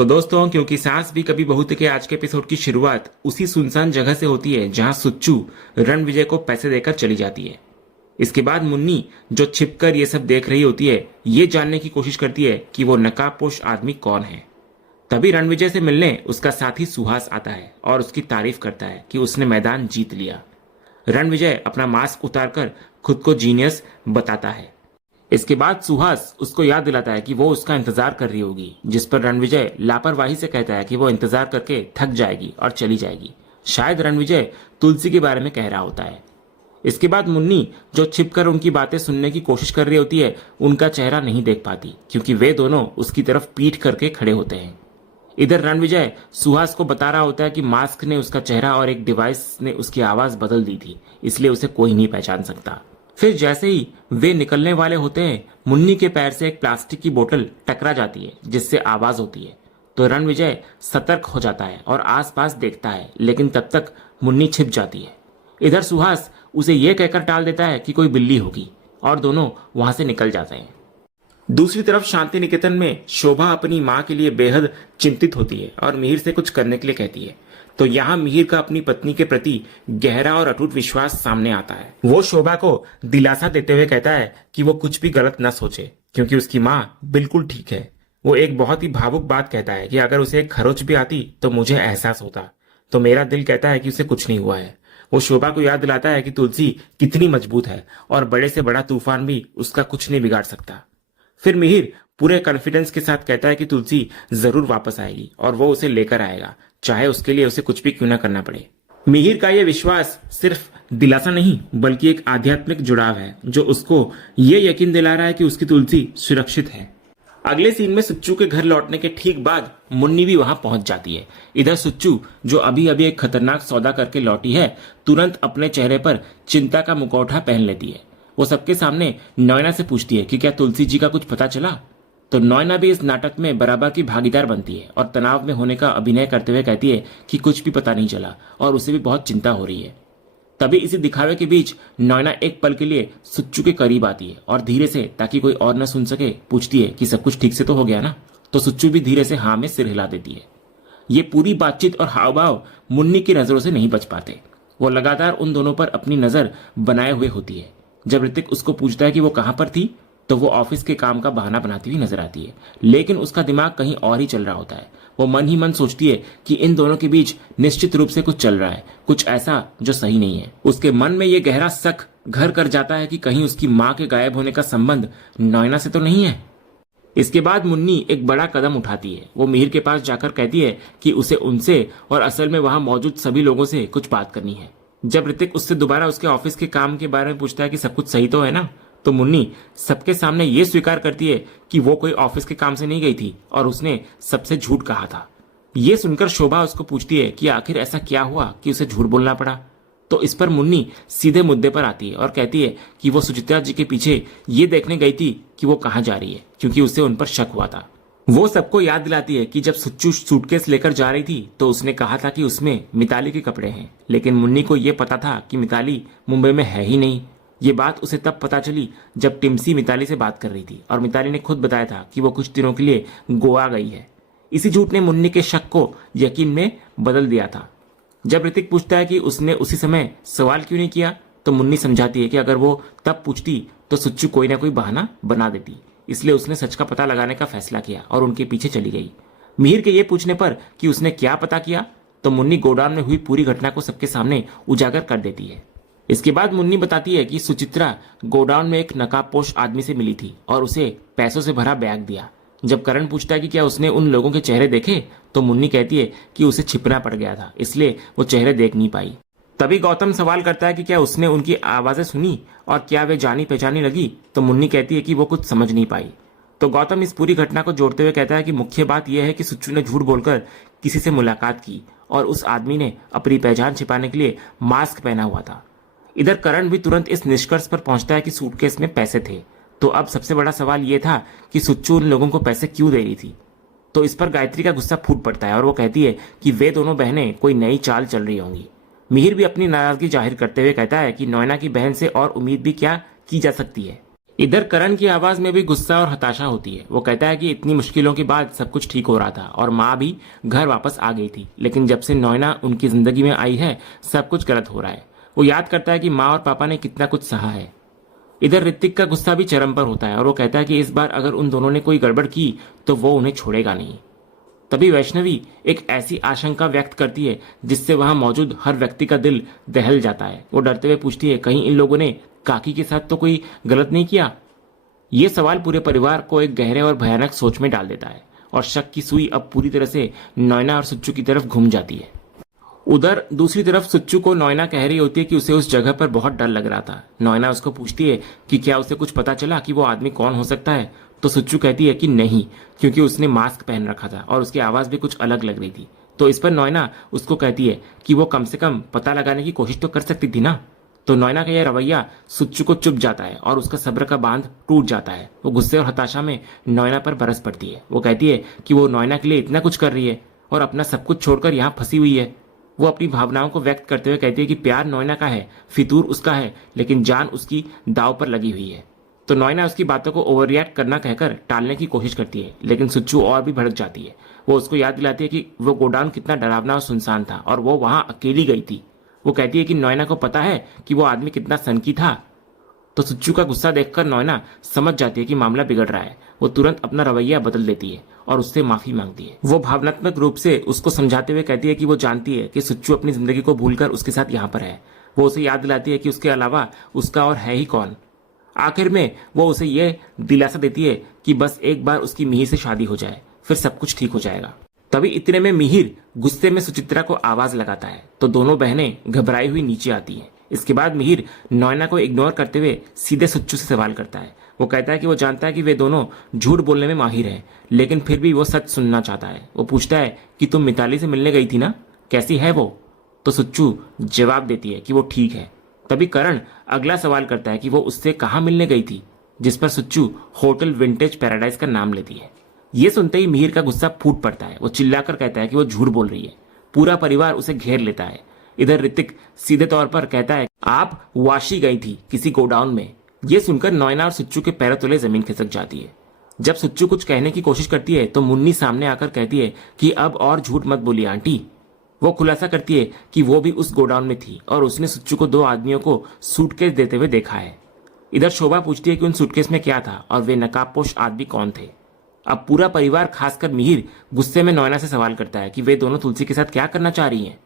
तो दोस्तों, क्योंकि सास भी कभी बहू के आज के एपिसोड की शुरुआत उसी सुनसान जगह से होती है जहां सुच्चू रणविजय को पैसे देकर चली जाती है। इसके बाद मुन्नी जो छिपकर ये सब देख रही होती है, ये जानने की कोशिश करती है कि वो नकाबपोश आदमी कौन है। तभी रणविजय से मिलने उसका साथी सुहास आता है और उसकी तारीफ करता है कि उसने मैदान जीत लिया। रणविजय अपना मास्क उतारकर खुद को जीनियस बताता है। इसके बाद सुहास उसको याद दिलाता है कि वो उसका इंतजार कर रही होगी, जिस पर रणविजय लापरवाही से कहता है कि वो इंतजार करके थक जाएगी और चली जाएगी। शायद रणविजय तुलसी के बारे में कह रहा होता है। इसके बाद मुन्नी जो छिपकर उनकी बातें सुनने की कोशिश कर रही होती है, उनका चेहरा नहीं देख पाती क्योंकि वे दोनों उसकी तरफ पीठ करके खड़े होते हैं। इधर रणविजय सुहास को बता रहा होता है कि मास्क ने उसका चेहरा और एक डिवाइस ने उसकी आवाज बदल दी थी, इसलिए उसे कोई नहीं पहचान सकता। फिर जैसे ही वे निकलने वाले होते हैं, मुन्नी के पैर से एक प्लास्टिक की बोतल टकरा जाती है जिससे आवाज होती है। तो रणविजय सतर्क हो जाता है और आसपास देखता है, लेकिन तब तक मुन्नी छिप जाती है। इधर सुहास उसे यह कहकर टाल देता है कि कोई बिल्ली होगी और दोनों वहां से निकल जाते हैं। दूसरी तरफ शांति निकेतन में शोभा अपनी मां के लिए बेहद चिंतित होती है और मिहिर से कुछ करने के लिए कहती है। तो यहाँ मिहिर का अपनी पत्नी के प्रति गहरा और अटूट विश्वास सामने आता है। वो शोभा को दिलासा देते हुए कहता है कि वो कुछ भी गलत न सोचे क्योंकि उसकी माँ बिल्कुल ठीक है। वो एक बहुत ही भावुक बात कहता है कि अगर उसे एक खरोच भी आती तो मुझे एहसास होता। तो मेरा दिल कहता है कि उसे कुछ नहीं हुआ है। वो शोभा को याद दिलाता है कि तुलसी कितनी मजबूत है और बड़े से बड़ा तूफान भी उसका कुछ नहीं बिगाड़ सकता। फिर मिहिर पूरे कॉन्फिडेंस के साथ कहता है कि तुलसी जरूर वापस आएगी और वो उसे लेकर आएगा, चाहे उसके लिए उसे कुछ भी क्यों ना करना पड़े। मिहिर का यह विश्वास सिर्फ दिलासा नहीं बल्कि एक आध्यात्मिक जुड़ाव है जो उसको ये यकीन दिला रहा है कि उसकी तुलसी सुरक्षित है। अगले सीन में सुच्चू के घर लौटने के ठीक बाद मुन्नी भी वहां पहुंच जाती है। इधर सुच्चू जो अभी अभी एक खतरनाक सौदा करके लौटी है, तुरंत अपने चेहरे पर चिंता का मुखौटा पहन लेती है। वो सबके सामने नॉयना से पूछती है कि क्या तुलसी जी का कुछ पता चला। तो नॉयना भी इस नाटक में बराबर की भागीदार बनती है और तनाव में होने का अभिनय करते हुए कहती है कि कुछ भी पता नहीं चला और उसे भी बहुत चिंता हो रही है। तभी इसी दिखावे के बीच नॉयना एक पल के लिए सुच्चू के करीब आती है और धीरे से, ताकि कोई और न सुन सके, पूछती है कि सब कुछ ठीक से तो हो गया ना। तो सुच्चू भी धीरे से हाँ में सिर हिला देती है। ये पूरी बातचीत और हाव भाव मुन्नी की नजरों से नहीं बच पाते। वो लगातार उन दोनों पर अपनी नजर बनाए हुए होती है। जब ऋतिक उसको पूछता है कि वो कहां पर थी, तो वो ऑफिस के काम का बहाना बनाती हुई नजर आती है, लेकिन उसका दिमाग कहीं और ही चल रहा होता है। वो मन ही मन सोचती है कि इन दोनों के बीच निश्चित रूप से कुछ चल रहा है, कुछ ऐसा जो सही नहीं है। उसके मन में ये गहरा शक घर कर जाता है कि कहीं उसकी मां के गायब होने का संबंध नॉयना से तो नहीं है। इसके बाद मुन्नी एक बड़ा कदम उठाती है। वो मिहिर के पास जाकर कहती है कि उसे उनसे और असल में वहां मौजूद सभी लोगों से कुछ बात करनी है। जब ऋतिक उससे दोबारा उसके ऑफिस के काम के बारे में पूछता है कि सब कुछ सही तो है ना, तो मुन्नी सबके सामने ये स्वीकार करती है कि वो कोई ऑफिस के काम से नहीं गई थी और उसने सबसे झूठ कहा था। ये सुनकर शोभा उसको पूछती है कि आखिर ऐसा क्या हुआ कि उसे झूठ बोलना पड़ा। तो इस पर मुन्नी सीधे मुद्दे पर आती है और कहती है कि वो सुचित्रा जी के पीछे ये देखने गई थी कि वो कहाँ जा रही है, क्योंकि उसे उन पर शक हुआ था। वो सबको याद दिलाती है कि जब सुच्चू सूटकेस लेकर जा रही थी तो उसने कहा था कि उसमें मिताली के कपड़े हैं, लेकिन मुन्नी को यह पता था कि मिताली मुंबई में है ही नहीं। ये बात उसे तब पता चली जब टिम्सी मिताली से बात कर रही थी और मिताली ने खुद बताया था कि वो कुछ दिनों के लिए गोवा गई है। इसी झूठ ने मुन्नी के शक को यकीन में बदल दिया था। जब ऋतिक पूछता है कि उसने उसी समय सवाल क्यों नहीं किया, तो मुन्नी समझाती है कि अगर वो तब पूछती तो सुच्चू कोई ना कोई बहाना बना देती, इसलिए उसने सच का पता लगाने का फैसला किया और उनके पीछे चली गई। मिहिर के ये पूछने पर कि उसने क्या पता किया, तो मुन्नी गोडाउन में हुई पूरी घटना को सबके सामने उजागर कर देती है। इसके बाद मुन्नी बताती है कि सुचित्रा गोडाउन में एक नकाबपोश आदमी से मिली थी और उसे पैसों से भरा बैग दिया। जब करण पूछता है कि क्या उसने उन लोगों के चेहरे देखे, तो मुन्नी कहती है कि उसे छिपना पड़ गया था, इसलिए वो चेहरे देख नहीं पाई। तभी गौतम सवाल करता है कि क्या उसने उनकी आवाजें सुनी और क्या वे जानी पहचानी लगी, तो मुन्नी कहती है कि वो कुछ समझ नहीं पाई। तो गौतम इस पूरी घटना को जोड़ते हुए कहता है कि मुख्य बात यह है कि सुच्चू ने झूठ बोलकर किसी से मुलाकात की और उस आदमी ने अपनी पहचान छिपाने के लिए मास्क पहना हुआ था। इधर करण भी तुरंत इस निष्कर्ष पर पहुंचता है कि सूटकेस में पैसे थे। तो अब सबसे बड़ा सवाल यह था कि सुच्चू उन लोगों को पैसे क्यों दे रही थी। तो इस पर गायत्री का गुस्सा फूट पड़ता है और वो कहती है कि वे दोनों बहनें कोई नई चाल चल रही होंगी। मिहिर भी अपनी नाराजगी जाहिर करते हुए कहता है कि नॉयना की बहन से और उम्मीद भी क्या की जा सकती है। इधर करण की आवाज में भी गुस्सा और हताशा होती है। वो कहता है कि इतनी मुश्किलों के बाद सब कुछ ठीक हो रहा था और माँ भी घर वापस आ गई थी, लेकिन जब से नॉयना उनकी जिंदगी में आई है सब कुछ गलत हो रहा है। वो याद करता है कि माँ और पापा ने कितना कुछ सहा है। इधर ऋतिक का गुस्सा भी चरम पर होता है और वो कहता है कि इस बार अगर उन दोनों ने कोई गड़बड़ की तो वो उन्हें छोड़ेगा नहीं। तभी वैष्णवी एक ऐसी आशंका व्यक्त करती है जिससे वहां मौजूद हर व्यक्ति का दिल दहल जाता है। वो डरते हुए पूछती है, कहीं इन लोगों ने काकी के साथ तो कोई गलत नहीं किया? ये सवाल पूरे परिवार को एक गहरे और भयानक सोच में डाल देता है और शक की सुई अब पूरी तरह से नॉयना और सुच्चू की तरफ घूम जाती है। उधर दूसरी तरफ सुच्चू को नॉयना कह रही होती है कि उसे उस जगह पर बहुत डर लग रहा था। नॉयना उसको पूछती है कि क्या उसे कुछ पता चला कि वो आदमी कौन हो सकता है, तो सुच्चू कहती है कि नहीं, क्योंकि उसने मास्क पहन रखा था और उसकी आवाज भी कुछ अलग लग रही थी। तो इस पर नॉयना उसको कहती है कि वो कम से कम पता लगाने की कोशिश तो कर सकती थी ना। तो नॉयना का यह रवैया सुच्चू को चुप जाता है और उसका सब्र का बांध टूट जाता है। वो गुस्से और हताशा में नॉयना पर बरस पड़ती है। वो कहती है कि वो नॉयना के लिए इतना कुछ कर रही है और अपना सब कुछ छोड़कर यहाँ फंसी हुई है। वो अपनी भावनाओं को व्यक्त करते हुए कहती है कि प्यार नॉयना का है, फितूर उसका है, लेकिन जान उसकी दाव पर लगी हुई है। तो नॉयना उसकी बातों को ओवर रिएक्ट करना कहकर टालने की कोशिश करती है, लेकिन सुच्चू और भी भड़क जाती है। वो उसको याद दिलाती है कि वो गोडाउन कितना डरावना और सुनसान था और वो वहां अकेली गई थी। वो कहती है कि नॉयना को पता है कि वो आदमी कितना सनकी था। तो सुच्चू का गुस्सा देखकर नॉयना समझ जाती है कि मामला बिगड़ रहा है। वो तुरंत अपना रवैया बदल देती है और उससे माफी मांगती है। वो भावनात्मक रूप से उसको समझाते हुए कहती है कि वो जानती है कि सुच्चू अपनी जिंदगी को भूलकर उसके साथ यहाँ पर है। वो उसे याद दिलाती है कि उसके अलावा उसका और है ही कौन। आखिर में वो उसे यह दिलासा देती है कि बस एक बार उसकी मिहिर से शादी हो जाए, फिर सब कुछ ठीक हो जाएगा। तभी इतने में मिहिर गुस्से में सुचित्रा को आवाज लगाता है, तो दोनों बहनें घबराई हुई नीचे आती हैं। इसके बाद मिहिर नॉयना को इग्नोर करते हुए सीधे सुच्चू से सवाल करता है। वो कहता है कि वो जानता है कि वे दोनों झूठ बोलने में माहिर हैं, लेकिन फिर भी वो सच सुनना चाहता है। वो पूछता है कि तुम मिताली से मिलने गई थी ना, कैसी है वो? तो सुच्चू जवाब देती है कि वो ठीक है। तभी करण अगला सवाल करता है कि वो उससे कहाँ मिलने गई थी, जिस पर सुच्चू होटल विंटेज पैराडाइज का नाम लेती है। ये सुनते ही मिहिर का गुस्सा फूट पड़ता है। वो चिल्लाकर कहता है कि वो झूठ बोल रही है। पूरा परिवार उसे घेर लेता है। इधर ऋतिक सीधे तौर पर कहता है, आप वाशी गई थी किसी गोडाउन में। ये सुनकर नॉयना और सुच्चू के पैरों तले जमीन खिसक जाती है। जब सुच्चू कुछ कहने की कोशिश करती है तो मुन्नी सामने आकर कहती है कि अब और झूठ मत बोलिए आंटी। वो खुलासा करती है कि वो भी उस गोडाउन में थी और उसने सुच्चू को 2 आदमियों को सूटकेस देते हुए देखा है। इधर शोभा पूछती है कि उन सूटकेस में क्या था और वे नकाबपोश आदमी कौन थे। अब पूरा परिवार खासकर मिहिर गुस्से में नॉयना से सवाल करता है कि वे दोनों तुलसी के साथ क्या करना चाह रही हैं।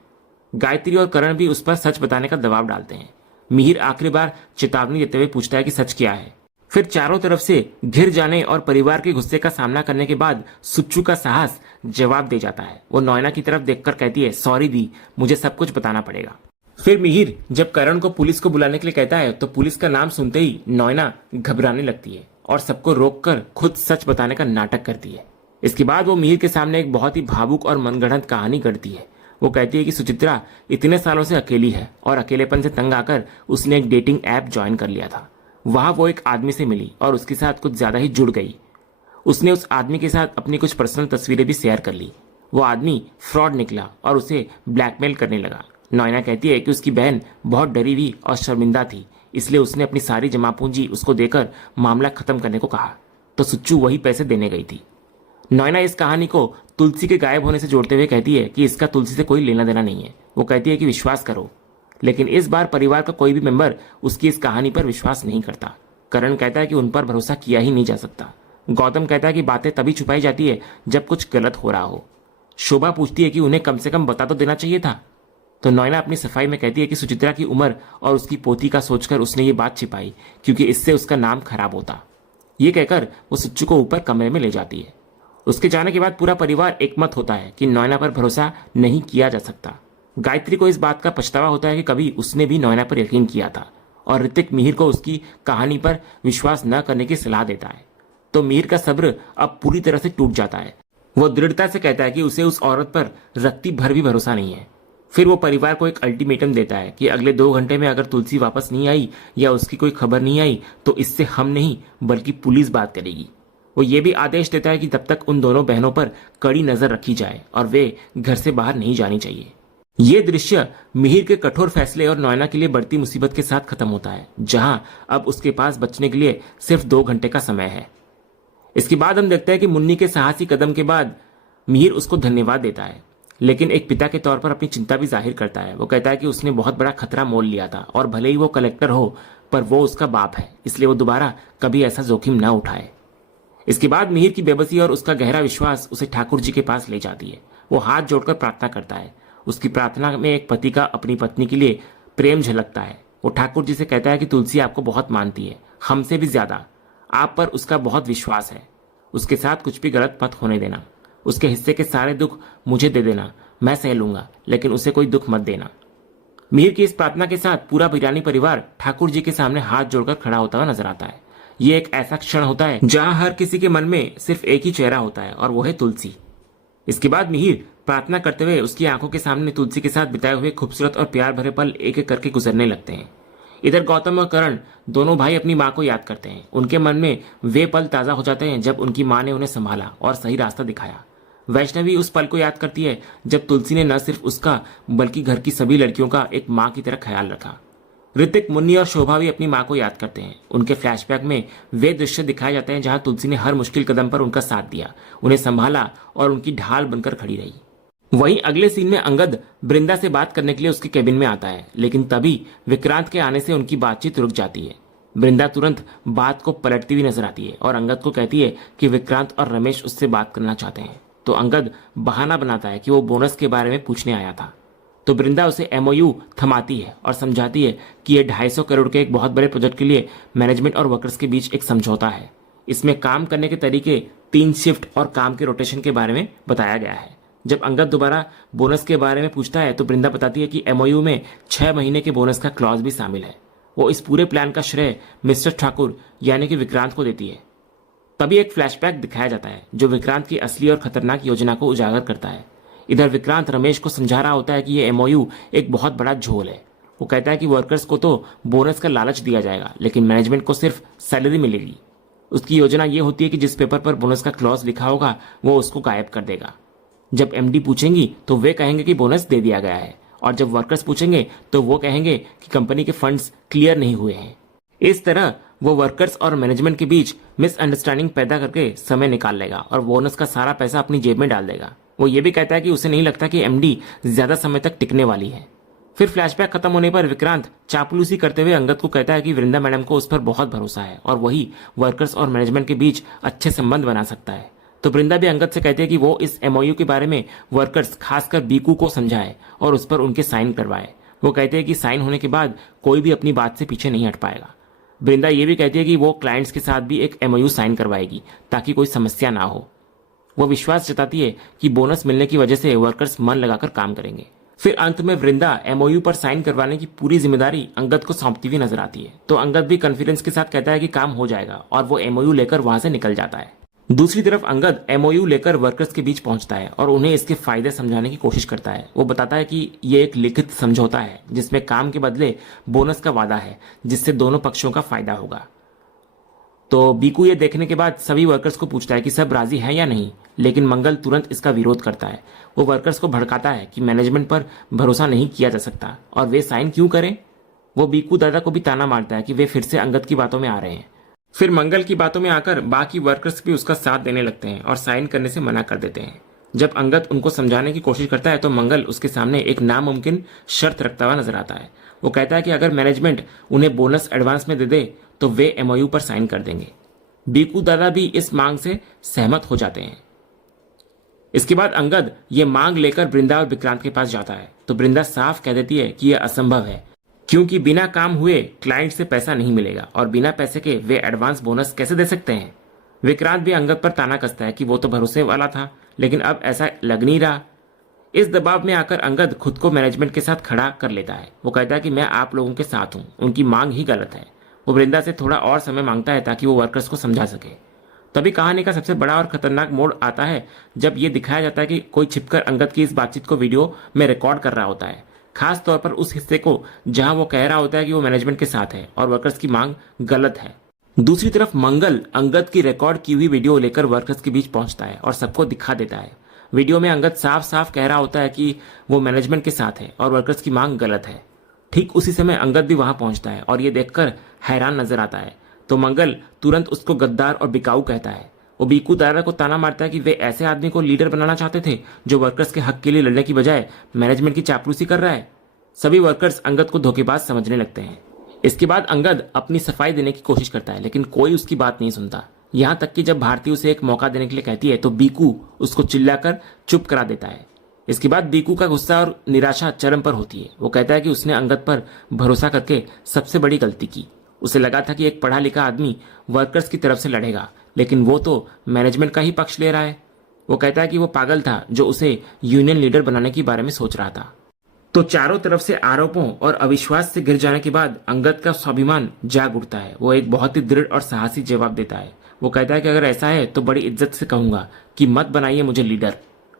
गायत्री और करण भी उस पर सच बताने का दबाव डालते हैं। मिहिर आखिरी बार चेतावनी देते हुए पूछता है कि सच क्या है। फिर चारों तरफ से घिर जाने और परिवार के गुस्से का सामना करने के बाद सुच्चू का साहस जवाब दे जाता है। वो नॉयना की तरफ देखकर कहती है, सॉरी दी, मुझे सब कुछ बताना पड़ेगा। फिर मिहिर जब करण को पुलिस को बुलाने के लिए कहता है तो पुलिस का नाम सुनते ही नॉयना घबराने लगती है और सबको रोककर खुद सच बताने का नाटक करती है। इसके बाद वो मिहिर के सामने एक बहुत ही भावुक और मनगढ़ंत कहानी गढ़ती है। वो कहती है कि सुचित्रा इतने सालों से अकेली है और अकेलेपन से तंग आकर उसने एक डेटिंग ऐप ज्वाइन कर लिया था। वहां वो एक आदमी से मिली और उसके साथ कुछ ज्यादा ही जुड़ गई। उसने उस आदमी के साथ अपनी कुछ पर्सनल तस्वीरें भी शेयर कर ली। वो आदमी फ्रॉड निकला और उसे ब्लैकमेल करने लगा। नॉयना कहती है कि उसकी बहन बहुत डरी हुई और शर्मिंदा थी, इसलिए उसने अपनी सारी जमा पूंजी उसको देकर मामला खत्म करने को कहा। तो सुच्चू वही पैसे देने गई थी। नॉयना इस कहानी को तुलसी के गायब होने से जोड़ते हुए कहती है कि इसका तुलसी से कोई लेना देना नहीं है। वो कहती है कि विश्वास करो, लेकिन इस बार परिवार का कोई भी मेंबर उसकी इस कहानी पर विश्वास नहीं करता। करण कहता है कि उन पर भरोसा किया ही नहीं जा सकता। गौतम कहता है कि बातें तभी छुपाई जाती है जब कुछ गलत हो रहा हो। शोभा पूछती है कि उन्हें कम से कम बता तो देना चाहिए था। तो नॉयना अपनी सफाई में कहती है कि सुचित्रा की उम्र और उसकी पोती का सोचकर उसने ये बात छिपाई, क्योंकि इससे उसका नाम खराब होता। ये कहकर वो सुच्चू को ऊपर कमरे में ले जाती है। उसके जाने के बाद पूरा परिवार एकमत होता है कि नॉयना पर भरोसा नहीं किया जा सकता। गायत्री को इस बात का पछतावा होता है कि कभी उसने भी नॉयना पर यकीन किया था, और ऋतिक मिहिर को उसकी कहानी पर विश्वास न करने की सलाह देता है। तो मिहिर का सब्र अब पूरी तरह से टूट जाता है। वो दृढ़ता से कहता है कि उसे उस औरत पर रत्ती भर भी भरोसा नहीं है। फिर वो परिवार को एक अल्टीमेटम देता है कि अगले 2 घंटे में अगर तुलसी वापस नहीं आई या उसकी कोई खबर नहीं आई तो इससे हम नहीं बल्कि पुलिस बात करेगी। वो ये भी आदेश देता है कि तब तक उन दोनों बहनों पर कड़ी नजर रखी जाए और वे घर से बाहर नहीं जानी चाहिए। ये दृश्य मिहिर के कठोर फैसले और नोएना के लिए बढ़ती मुसीबत के साथ खत्म होता है, जहां अब उसके पास बचने के लिए सिर्फ 2 घंटे का समय है। इसके बाद हम देखते हैं कि मुन्नी के साहसी कदम के बाद मिहिर उसको धन्यवाद देता है, लेकिन एक पिता के तौर पर अपनी चिंता भी जाहिर करता है। वो कहता है कि उसने बहुत बड़ा खतरा मोल लिया था और भले ही वो कलेक्टर हो, पर वो उसका बाप है, इसलिए वो दोबारा कभी ऐसा जोखिम न उठाए। इसके बाद मिहिर की बेबसी और उसका गहरा विश्वास उसे ठाकुर जी के पास ले जाती है। वो हाथ जोड़कर प्रार्थना करता है। उसकी प्रार्थना में एक पति का अपनी पत्नी के लिए प्रेम झलकता है। वो ठाकुर जी से कहता है कि तुलसी आपको बहुत मानती है, हमसे भी ज्यादा। आप पर उसका बहुत विश्वास है। उसके साथ कुछ भी गलत मत होने देना। उसके हिस्से के सारे दुख मुझे दे देना, मैं सह लूंगा, लेकिन उसे कोई दुख मत देना। मिहिर की इस प्रार्थना के साथ पूरा बिरानी परिवार ठाकुर जी के सामने हाथ जोड़कर खड़ा होता हुआ नजर आता है। ये एक ऐसा क्षण होता है जहां हर किसी के मन में सिर्फ एक ही चेहरा होता है, और वो है तुलसी। इसके बाद मिहिर प्रार्थना करते हुए उसकी आंखों के सामने तुलसी के साथ बिताए हुए खूबसूरत और प्यार भरे पल एक एक करके गुजरने लगते हैं। इधर गौतम और करण दोनों भाई अपनी माँ को याद करते हैं। उनके मन में वे पल ताजा हो जाते हैं जब उनकी माँ ने उन्हें संभाला और सही रास्ता दिखाया। वैष्णवी उस पल को याद करती है जब तुलसी ने न सिर्फ उसका बल्कि घर की सभी लड़कियों का एक माँ की तरह ख्याल रखा। ऋतिक, मुन्नी और शोभा भी अपनी माँ को याद करते हैं। उनके फ्लैशबैक में वे दृश्य दिखाए जाते हैं जहां तुलसी ने हर मुश्किल कदम पर उनका साथ दिया, उन्हें संभाला और उनकी ढाल बनकर खड़ी रही। वहीं अगले सीन में अंगद बृंदा से बात करने के लिए उसके केबिन में आता है, लेकिन तभी विक्रांत के आने से उनकी बातचीत रुक जाती है। बृंदा तुरंत बात को पलटती हुई नजर आती है और अंगद को कहती है कि विक्रांत और रमेश उससे बात करना चाहते हैं। तो अंगद बहाना बनाता है कि वो बोनस के बारे में पूछने आया था। तो बृंदा उसे एमओयू थमाती है और समझाती है कि यह 250 करोड़ के एक बहुत बड़े प्रोजेक्ट के लिए मैनेजमेंट और वर्कर्स के बीच एक समझौता है। इसमें काम करने के तरीके, 3 शिफ्ट और काम के रोटेशन के बारे में बताया गया है। जब अंगद दोबारा बोनस के बारे में पूछता है तो बृंदा बताती है कि एमओयू में 6 महीने के बोनस का क्लॉज भी शामिल है। वो इस पूरे प्लान का श्रेय मिस्टर ठाकुर यानी कि विक्रांत को देती है। तभी एक फ्लैशबैक दिखाया जाता है जो विक्रांत की असली और खतरनाक योजना को उजागर करता है। इधर विक्रांत रमेश को समझा रहा होता है कि ये एमओयू एक बहुत बड़ा झोल है। वो कहता है कि वर्कर्स को तो बोनस का लालच दिया जाएगा, लेकिन मैनेजमेंट को सिर्फ सैलरी मिलेगी। उसकी योजना ये होती है कि जिस पेपर पर बोनस का क्लॉज लिखा होगा वो उसको गायब कर देगा। जब एमडी पूछेंगी तो वे कहेंगे कि बोनस दे दिया गया है, और जब वर्कर्स पूछेंगे तो वो कहेंगे कि कंपनी के फंड्स क्लियर नहीं हुए हैं। इस तरह वो वर्कर्स और मैनेजमेंट के बीच मिसअंडरस्टैंडिंग पैदा करके समय निकाल लेगा और बोनस का सारा पैसा अपनी जेब में डाल देगा। वो ये भी कहता है कि उसे नहीं लगता कि एमडी ज्यादा समय तक टिकने वाली है। फिर फ्लैशबैक खत्म होने पर विक्रांत चापलूसी करते हुए अंगद को कहता है कि वृंदा मैडम को उस पर बहुत भरोसा है और वही वर्कर्स और मैनेजमेंट के बीच अच्छे संबंध बना सकता है। तो वृंदा भी अंगद से कहते हैं कि वो इस एमओयू के बारे में वर्कर्स खासकर बीकू को समझाए और उस पर उनके साइन करवाए। वो कहते हैं कि साइन होने के बाद कोई भी अपनी बात से पीछे नहीं हट पाएगा। वृंदा ये भी कहती है कि वो क्लाइंट्स के साथ भी एक एमओयू साइन करवाएगी ताकि कोई समस्या ना हो। वो विश्वास जताती है कि बोनस मिलने की वजह से वर्कर्स मन लगाकर काम करेंगे। फिर अंत में वृंदा एमओयू पर साइन करवाने की पूरी जिम्मेदारी अंगद को सौंपती हुई नजर आती है। तो अंगद भी कॉन्फिडेंस के साथ कहता है कि काम हो जाएगा और वो एमओयू लेकर वहां से निकल जाता है। दूसरी तरफ अंगद एमओयू लेकर वर्कर्स के बीच पहुंचता है और उन्हें इसके फायदे समझाने की कोशिश करता है। वो बताता है कि ये एक लिखित समझौता है जिसमें काम के बदले बोनस का वादा है, जिससे दोनों पक्षों का फायदा होगा। तो बीकू ये देखने के बाद सभी वर्कर्स को पूछता है कि सब राजी हैं या नहीं, लेकिन मंगल तुरंत इसका विरोध करता है। वो वर्कर्स को भड़काता है कि मैनेजमेंट पर भरोसा नहीं किया जा सकता और वे साइन क्यों करें। वो बीकू दादा को भी ताना मारता है कि वे फिर से अंगद की बातों में आ रहे हैं। फिर मंगल की बातों में आकर बाकी वर्कर्स भी उसका साथ देने लगते हैं और साइन करने से मना कर देते हैं। जब अंगद उनको समझाने की कोशिश करता है तो मंगल उसके सामने एक नामुमकिन शर्त रखता हुआ नजर आता है। वो कहता है कि अगर मैनेजमेंट उन्हें बोनस एडवांस में दे दे तो वे एमओयू पर साइन कर देंगे। बीकू दादा भी इस मांग से सहमत हो जाते हैं। इसके बाद अंगद ये मांग लेकर बृंदा और विक्रांत के पास जाता है तो बृंदा साफ कह देती है कि यह असंभव है, क्योंकि बिना काम हुए क्लाइंट से पैसा नहीं मिलेगा और बिना पैसे के वे एडवांस बोनस कैसे दे सकते हैं। विक्रांत भी अंगद पर ताना कसता है कि वो तो भरोसे वाला था, लेकिन अब ऐसा लग नहीं रहा। इस दबाव में आकर अंगद खुद को मैनेजमेंट के साथ खड़ा कर लेता है। वो कहता है कि मैं आप लोगों के साथ हूं, उनकी मांग ही गलत है। वो वृंदा से थोड़ा और समय मांगता है ताकि वो वर्कर्स को समझा सके। तभी कहानी का सबसे बड़ा और खतरनाक मोड़ आता है जब ये दिखाया जाता है कि कोई छिपकर अंगद की इस बातचीत को वीडियो में रिकॉर्ड कर रहा होता है, खास तौर पर उस हिस्से को जहां वो कह रहा होता है कि वो मैनेजमेंट के साथ है और वर्कर्स की मांग गलत है। दूसरी तरफ मंगल अंगद की रिकॉर्ड की हुई वीडियो लेकर वर्कर्स के बीच पहुंचता है और सबको दिखा देता है। वीडियो में अंगद साफ साफ कह रहा होता है कि वो मैनेजमेंट के साथ है और वर्कर्स की मांग गलत है। ठीक उसी समय अंगद भी वहां पहुंचता है और ये देखकर हैरान नजर आता है। तो मंगल तुरंत उसको गद्दार और बिकाऊ कहता है। वो बीकू दारा को ताना मारता है कि वे ऐसे आदमी को लीडर बनाना चाहते थे जो वर्कर्स के हक के लिए लड़ने की बजाय मैनेजमेंट की चापलूसी कर रहा है। सभी वर्कर्स अंगद को धोखेबाज समझने लगते हैं। इसके बाद अंगद अपनी सफाई देने की कोशिश करता है लेकिन कोई उसकी बात नहीं सुनता। यहां तक कि जब भारती उसे एक मौका देने के लिए कहती है तो बीकू उसको चिल्लाकर चुप करा देता है। इसके बाद बीकू का गुस्सा और निराशा चरम पर होती है। वो कहता है कि उसने अंगद पर भरोसा करके सबसे बड़ी गलती की। उसे लगा था कि एक पढ़ा लिखा आदमी वर्कर्स की तरफ से लड़ेगा, लेकिन वो तो मैनेजमेंट का ही पक्ष ले रहा है। वो कहता है कि वो पागल था जो उसे यूनियन लीडर बनाने के बारे में सोच रहा था। तो चारों तरफ से आरोपों और अविश्वास से घिर जाने के बाद अंगद का स्वाभिमान जाग उठता है। वो एक बहुत ही दृढ़ और साहसी जवाब देता है। वो कहता है कि अगर ऐसा है तो बड़ी इज्जत से कहूंगा कि मत बनाइए मुझे लीडर।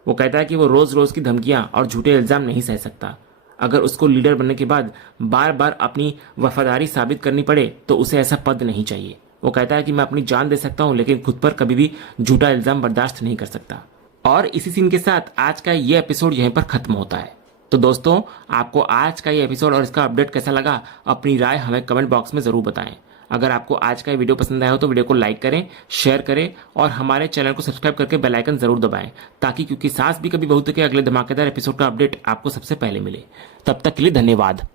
वो कहता है कि वो रोज रोज की धमकियां और झूठे इल्जाम नहीं सह सकता। अगर उसको लीडर बनने के बाद बार बार अपनी वफादारी साबित करनी पड़े तो उसे ऐसा पद नहीं चाहिए। वो कहता है कि मैं अपनी जान दे सकता हूं लेकिन खुद पर कभी भी झूठा इल्जाम बर्दाश्त नहीं कर सकता। और इसी सीन के साथ आज का ये एपिसोड यहीं पर खत्म होता है। तो दोस्तों, आपको आज का ये एपिसोड और इसका अपडेट कैसा लगा, अपनी राय हमें कमेंट बॉक्स में जरूर बताएं। अगर आपको आज का ये वीडियो पसंद आया हो तो वीडियो को लाइक करें, शेयर करें और हमारे चैनल को सब्सक्राइब करके बेल आइकन जरूर दबाएं ताकि क्योंकि सास भी कभी बहू के अगले धमाकेदार एपिसोड का अपडेट आपको सबसे पहले मिले। तब तक के लिए धन्यवाद।